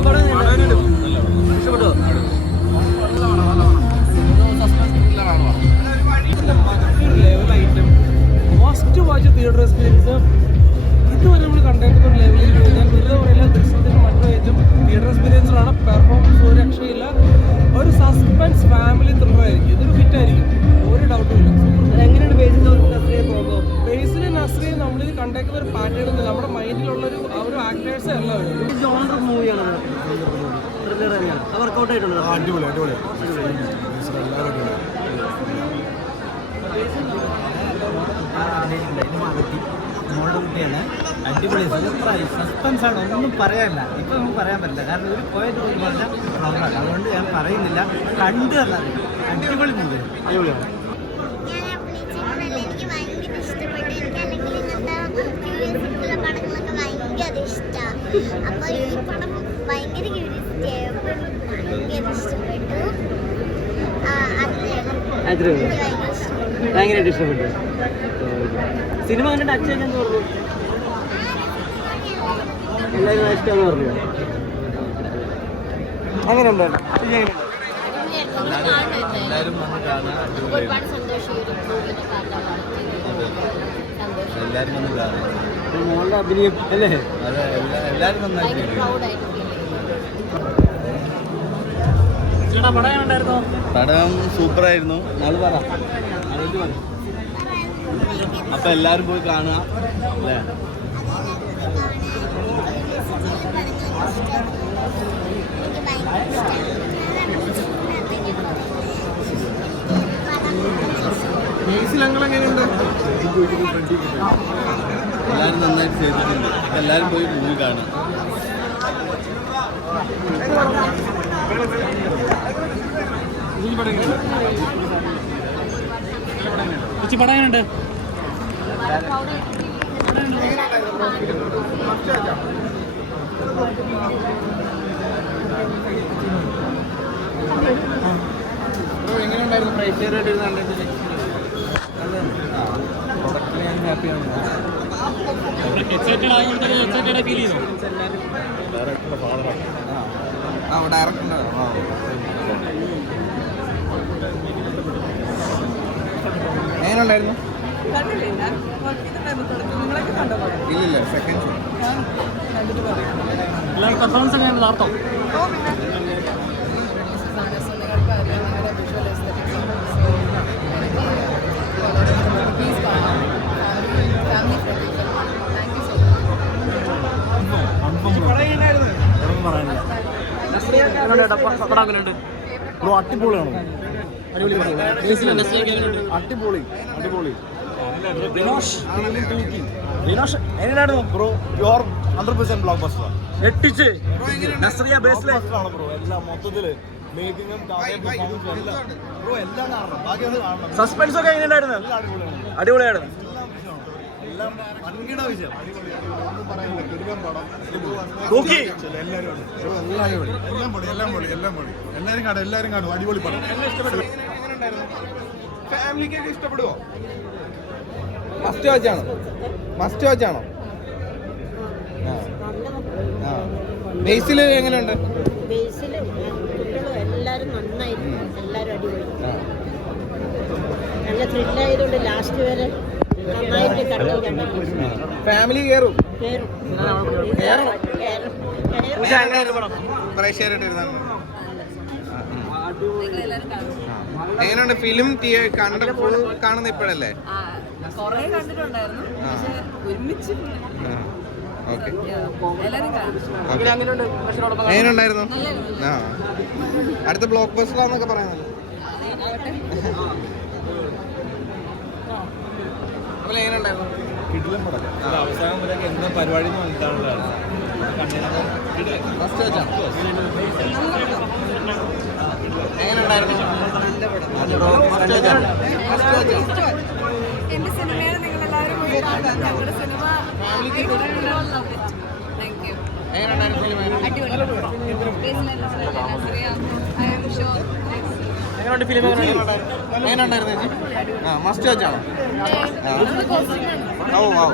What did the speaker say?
ഇഷ്ടപ്പെട്ടോ? Must watch theatre experience. ഇതുവരെ നമ്മൾ കണ്ടേക്കുന്ന ഒരു ലെവലിൽ ഞാൻ വെറുതെ പറയില്ല. ദൃശ്യത്തിന് മറ്റൊരു തിയേറ്റർ എക്സ്പീരിയൻസിലാണ്. പെർഫോമൻസ് ഒരു രക്ഷയില്ല. ഒരു സസ്പെൻസ് ഫാമിലി ത്രില്ലറായിരിക്കും. ഇതൊരു ഹിറ്റായിരിക്കും, ഒരു ഡൗട്ടും ഇല്ല. എങ്ങനെയാണ് ബേസിൽ പോകുമ്പോൾ? ബേസിൽ നസ്രിയെ നമ്മളിത് കണ്ടേക്കുന്ന ഒരു പാറ്റേൺ ഒന്നും നമ്മുടെ മൈൻഡിലുള്ളൊരു ഒരു ആക്ടേഴ്സ് അല്ല. ജോണർ മൂവിയാണ്, ത്രില്ലർ തന്നെയാണ്. വർക്കൗട്ട് ആയിട്ടുള്ളത്. അടിപൊളി അടിപൊളി മോളുടെ കുട്ടിയാണ്. അടിപൊളി സൂപ്പറായി. സസ്പെൻസ് ആണ്, ഒന്നും പറയാനില്ല. ഇപ്പം നമുക്ക് പറയാൻ പറ്റില്ല, കാരണം ഒരു പോയിന്റ് പോലും പറഞ്ഞാൽ പ്രോബ്ലമാണ്. അതുകൊണ്ട് ഞാൻ പറയുന്നില്ല, കണ്ടു തന്നാൽ അടിപൊളി മൂവി. അടിപൊളിയാണ്. എനിക്ക് ഭയങ്കര ഇഷ്ടപ്പെട്ടു. എനിക്ക് അല്ലെങ്കിൽ ഇങ്ങനത്തെ പടങ്ങളൊക്കെ ഭയങ്കര ഇഷ്ടമാണ്. അപ്പോൾ ഈ പടം ഭയങ്കര ക്യൂരിയോസിറ്റി ആയപ്പോൾ ഭയങ്കര ഇഷ്ടപ്പെട്ടു. ഭയങ്കരമായിട്ട് ഇഷ്ടപ്പെട്ടു. സിനിമ കണ്ടിട്ട് അച്ഛൻ എന്ന് പറഞ്ഞു, എല്ലാവരും ഇഷ്ടമെന്ന് പറഞ്ഞു. അങ്ങനെ ഉണ്ടായിരുന്നു. ഒരുപാട് സന്തോഷം. എല്ലാവരും വന്ന് കാണാം. മോളുടെ അഭിനയം അല്ലേ? അതെ, എല്ലാവരും നന്നായിട്ട്. പടം സൂപ്പറായിരുന്നു. അപ്പൊ എല്ലാരും പോയി കാണുക അല്ലേ? എല്ലാരും നന്നായിട്ട് ചെയ്തിട്ടുണ്ട്. എല്ലാരും പോയി മൂവി കാണുക. പടം എങ്ങനെയുണ്ട്? എങ്ങനെയുണ്ടായിരുന്നു? പ്രേക്ഷകരായിട്ട് പ്രൊഡക്റ്റിൽ ഞാൻ ഹാപ്പിയാണ്. ഡയറക്ടറുടെ ഫാദറാണ്. എങ്ങനെയുണ്ടായിരുന്നു? ഇല്ലില്ല, സെക്കൻഡ് ഷോ. പെർഫോമൻസ് എങ്ങനെയാണ്? അർത്ഥം ബ്രോ അടിപൊളിയാണോ? അടിപൊളി അടിപൊളി. വിനോഷ് എങ്ങനെയായിരുന്നു ബ്രോ? Your 100% blockbuster. ഞെട്ടിച്ച് നസ്രിയ ബേസിലാണ് ബ്രോ. എല്ലാം മൊത്തത്തില് മേക്കിങ്ങും ബ്രോ എല്ലാം കാണണം. ബാക്കിയാണ് കാണണം. സസ്പെൻസ് ഒക്കെ എങ്ങനെയായിരുന്നു? അടിപൊളിയായിരുന്നു. എല്ലാം വൻകിട വിജയം. ഒന്നും പറയാനില്ല. കിടുക്കൻ പടം. എല്ലാവരും കാണും. അടിപൊളി പടം. ഫാമിലിക്കൊക്കെ ഇഷ്ടപ്പെടുവോ? മസ്റ്റ് വാച്ചാണോ? ബേസിൽ എങ്ങനെയുണ്ട്? ബേസിൽ കുട്ടികളും എല്ലാവരും നന്നായിരുന്നു. എല്ലാവരും അടിപൊളി. നല്ല ത്രില്ലായതുകൊണ്ട് ലാസ്റ്റ് വരെ നന്നായിട്ട് കണ്ടു. ഫാമിലി കയറും. എങ്ങനെയുണ്ട് ഫിലിം? കാണുന്ന ഇപ്പോഴല്ലേ? കൊറേ കണ്ടിട്ടുണ്ടായിരുന്നു, പക്ഷെ ഒരുമിച്ച് എങ്ങനെയുണ്ടായിരുന്നു? അടുത്ത ബ്ലോക്ക് ബസ്റ്ററാന്നൊക്കെ പറയുന്നത്. എങ്ങനെയുണ്ടായിരുന്നു? കിടിലൻ പടം. അവസാനം വരെയൊക്കെ എന്താ പരിപാടി എന്ന് മനസ്സിലാവുന്നതാണ്. എന്റെ സിനിമയാണ് നിങ്ങളെല്ലാവരും പോയി കാണുക. ഞങ്ങളുടെ സിനിമ മസ്റ്റ് വാച്ചാണോ? ഓ വാ.